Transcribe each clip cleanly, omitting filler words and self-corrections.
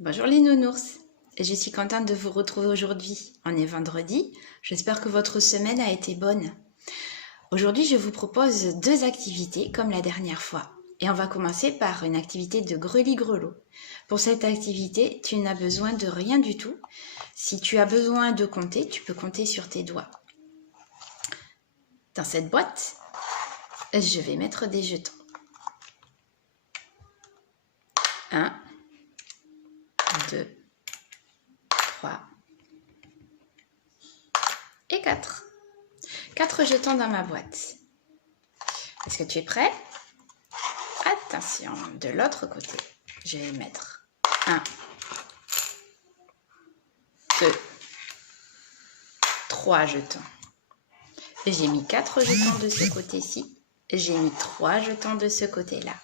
Bonjour les nounours, je suis contente de vous retrouver aujourd'hui. On est vendredi, j'espère que votre semaine a été bonne. Aujourd'hui, je vous propose 2 activités comme la dernière fois. Et on va commencer par une activité de greli-grelot. Pour cette activité, tu n'as besoin de rien du tout. Si tu as besoin de compter, tu peux compter sur tes doigts. Dans cette boîte, je vais mettre des jetons. 1, 2, 3 et 4. 4 jetons dans ma boîte. Est-ce que tu es prêt? Attention, de l'autre côté, je vais mettre 1, 2, 3 jetons. J'ai mis 4 jetons de ce côté-ci. J'ai mis 3 jetons de ce côté-là.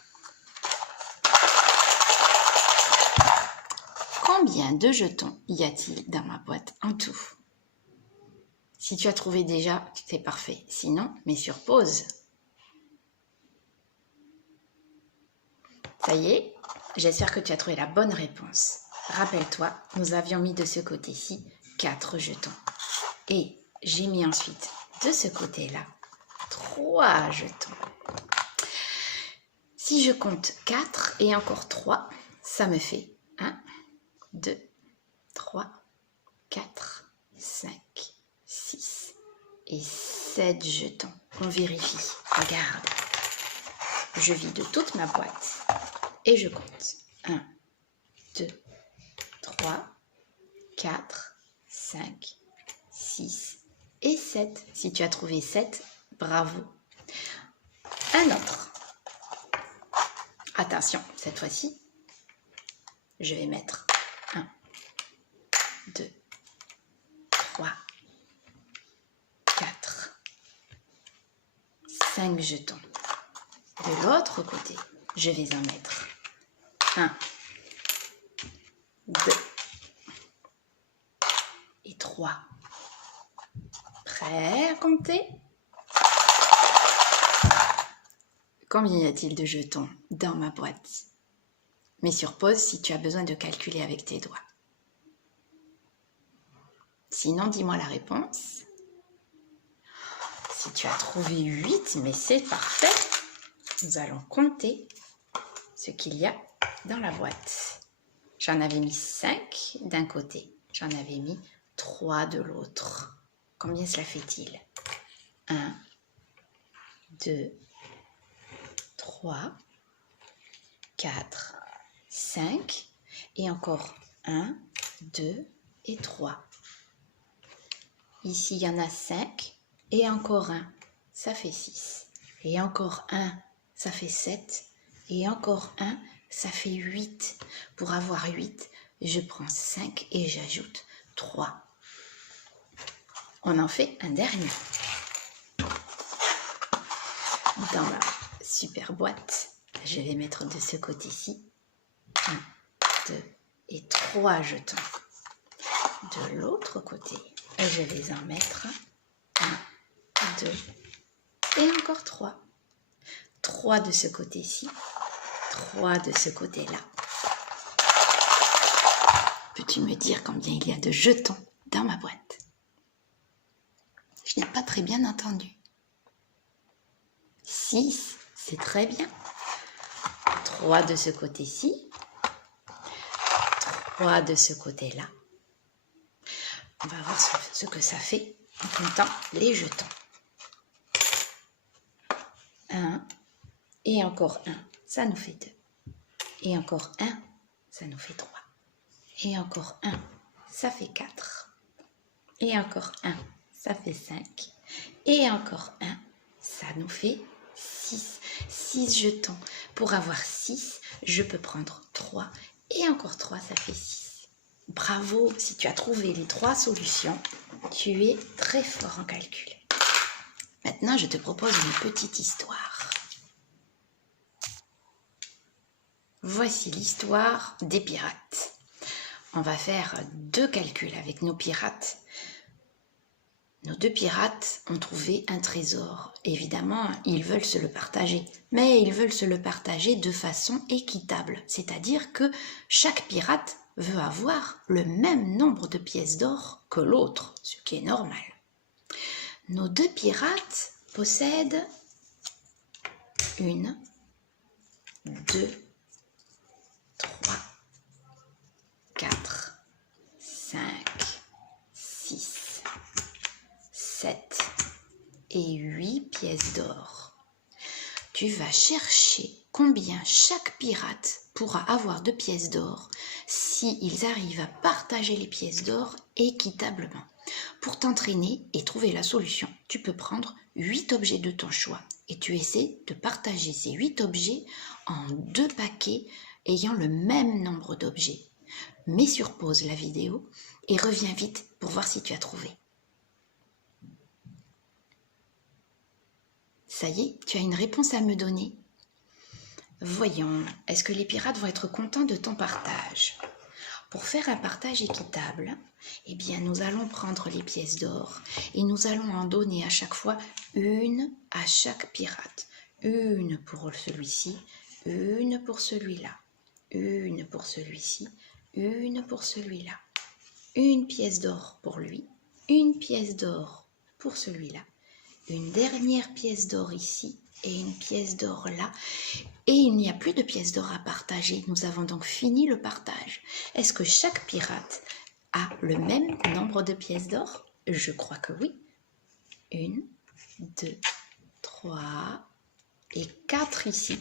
Combien de jetons y a-t-il dans ma boîte en tout? Si tu as trouvé déjà, c'est parfait. Sinon, mets sur pause. Ça y est, j'espère que tu as trouvé la bonne réponse. Rappelle-toi, nous avions mis de ce côté-ci 4 jetons. Et j'ai mis ensuite de ce côté-là 3 jetons. Si je compte 4 et encore 3, ça me fait 1, 2, 3, 4, 5, 6 et 7 jetons. On vérifie. Regarde. Je vide toute ma boîte et je compte 1, 2, 3, 4, 5, 6 et 7. Si tu as trouvé 7, bravo. Un autre. Attention, cette fois-ci, je vais mettre 1, 2, 3, 4, 5 jetons. De l'autre côté, je vais en mettre 1, 2 et 3. Prêt à compter? Combien y a-t-il de jetons dans ma boîte? Mets sur pause si tu as besoin de calculer avec tes doigts. Sinon, dis-moi la réponse. Si tu as trouvé 8, mais c'est parfait. Nous allons compter ce qu'il y a dans la boîte. J'en avais mis 5 d'un côté. J'en avais mis 3 de l'autre. Combien cela fait-il? 1, 2, 3, 4, 5 et encore 1, 2 et 3. Ici, il y en a 5 et encore 1, ça fait 6. Et encore 1, ça fait 7. Et encore 1, ça fait 8. Pour avoir 8, je prends 5 et j'ajoute 3. On en fait un dernier. Dans ma super boîte, je vais mettre de ce côté-ci 1, 2 et 3 jetons. De l'autre côté, je vais en mettre 1, 2 et encore 3. 3 de ce côté-ci, 3 de ce côté-là. Peux-tu me dire combien il y a de jetons dans ma boîte? Je n'ai pas très bien entendu. 6, c'est très bien. 3 de ce côté-ci, 3 de ce côté-là. On va voir ce que ça fait en comptant les jetons. 1 et encore 1, ça nous fait 2. Et encore 1, ça nous fait 3. Et encore 1, ça fait 4. Et encore 1, ça fait 5. Et encore 1, ça nous fait 6. 6 jetons. Pour avoir 6, je peux prendre 3. Et encore 3, ça fait 6. Bravo, si tu as trouvé les 3 solutions, tu es très fort en calcul. Maintenant, je te propose une petite histoire. Voici l'histoire des pirates. On va faire 2 calculs avec nos pirates. Nos deux pirates ont trouvé un trésor. Évidemment, ils veulent se le partager. Mais ils veulent se le partager de façon équitable. C'est-à-dire que chaque pirate veut avoir le même nombre de pièces d'or que l'autre, ce qui est normal. Nos deux pirates possèdent 1, 2, 3, 4, 5, 6, 7 et 8 pièces d'or. Tu vas chercher combien chaque pirate pourra avoir de pièces d'or s'ils arrivent à partager les pièces d'or équitablement. Pour t'entraîner et trouver la solution, tu peux prendre 8 objets de ton choix et tu essaies de partager ces 8 objets en 2 paquets ayant le même nombre d'objets. Mets sur pause la vidéo et reviens vite pour voir si tu as trouvé. Ça y est, tu as une réponse à me donner. Voyons, est-ce que les pirates vont être contents de ton partage? Pour faire un partage équitable, eh bien, nous allons prendre les pièces d'or et nous allons en donner à chaque fois une à chaque pirate. Une pour celui-ci, une pour celui-là, une pour celui-ci, une pour celui-là. Une pièce d'or pour lui, une pièce d'or pour celui-là, une dernière pièce d'or ici et une pièce d'or là. Et il n'y a plus de pièces d'or à partager. Nous avons donc fini le partage. Est-ce que chaque pirate a le même nombre de pièces d'or? Je crois que oui. 1, 2, 3 et 4 ici.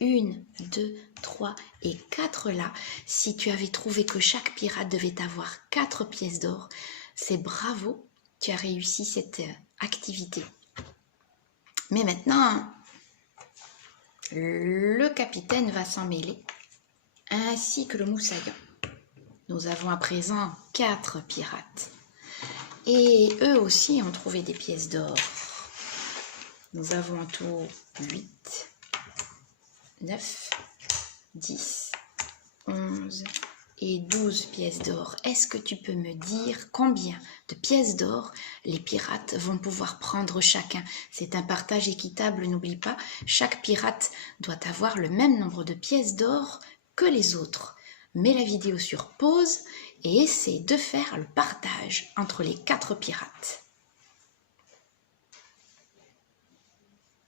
1, 2, 3 et 4 là. Si tu avais trouvé que chaque pirate devait avoir 4 pièces d'or, c'est bravo, tu as réussi cette activité. Mais maintenant, le capitaine va s'en mêler, ainsi que le moussaillon. Nous avons à présent 4 pirates. Et eux aussi ont trouvé des pièces d'or. Nous avons en tout 8, 9, 10, 11 et 12 pièces d'or. Est-ce que tu peux me dire combien de pièces d'or les pirates vont pouvoir prendre chacun? C'est un partage équitable, n'oublie pas. Chaque pirate doit avoir le même nombre de pièces d'or que les autres. Mets la vidéo sur pause et essaie de faire le partage entre les 4 pirates.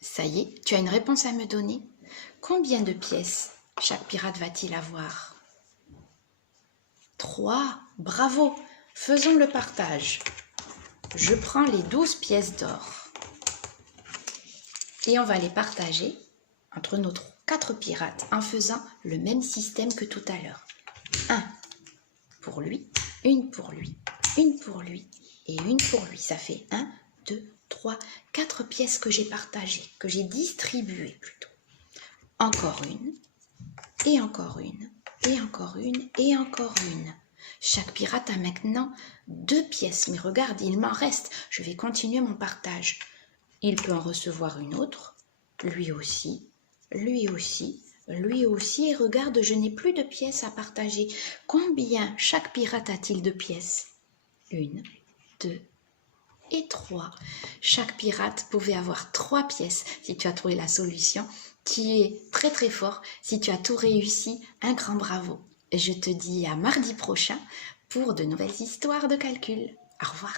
Ça y est, tu as une réponse à me donner? Combien de pièces chaque pirate va-t-il avoir? 3, bravo, faisons le partage. Je prends les 12 pièces d'or et on va les partager entre nos 4 pirates en faisant le même système que tout à l'heure. 1 pour lui, une pour lui, une pour lui et une pour lui. Ça fait 1, 2, 3, 4 pièces que j'ai partagées, que j'ai distribuées plutôt. Encore une, et encore une, et encore une, et encore une. Chaque pirate a maintenant 2 pièces. Mais regarde, il m'en reste. Je vais continuer mon partage. Il peut en recevoir une autre. Lui aussi, lui aussi, lui aussi. Et regarde, je n'ai plus de pièces à partager. Combien chaque pirate a-t-il de pièces? 1, 2 et 3. Chaque pirate pouvait avoir 3 pièces. Si tu as trouvé la solution, tu es très très fort. Si tu as tout réussi, un grand bravo. Je te dis à mardi prochain pour de nouvelles histoires de calcul. Au revoir.